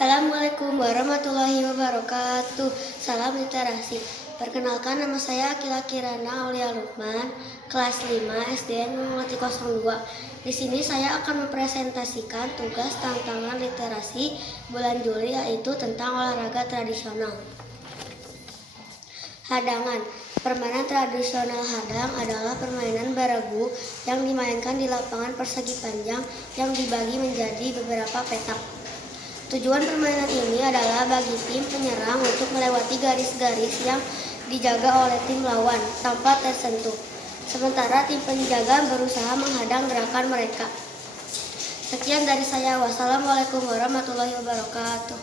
Assalamualaikum warahmatullahi wabarakatuh. Salam literasi. Perkenalkan, nama saya Akila Kirana Aulia Lukman, kelas 5 SDN Multi 02. Di sini saya akan mempresentasikan tugas tantangan literasi bulan Juli, yaitu tentang olahraga tradisional. Hadangan. Permainan tradisional hadang adalah permainan baragu yang dimainkan di lapangan persegi panjang yang dibagi menjadi beberapa petak. Tujuan permainan ini adalah bagi tim penyerang untuk melewati garis-garis yang dijaga oleh tim lawan tanpa tersentuh, sementara tim penjaga berusaha menghadang gerakan mereka. Sekian dari saya. Wassalamualaikum warahmatullahi wabarakatuh.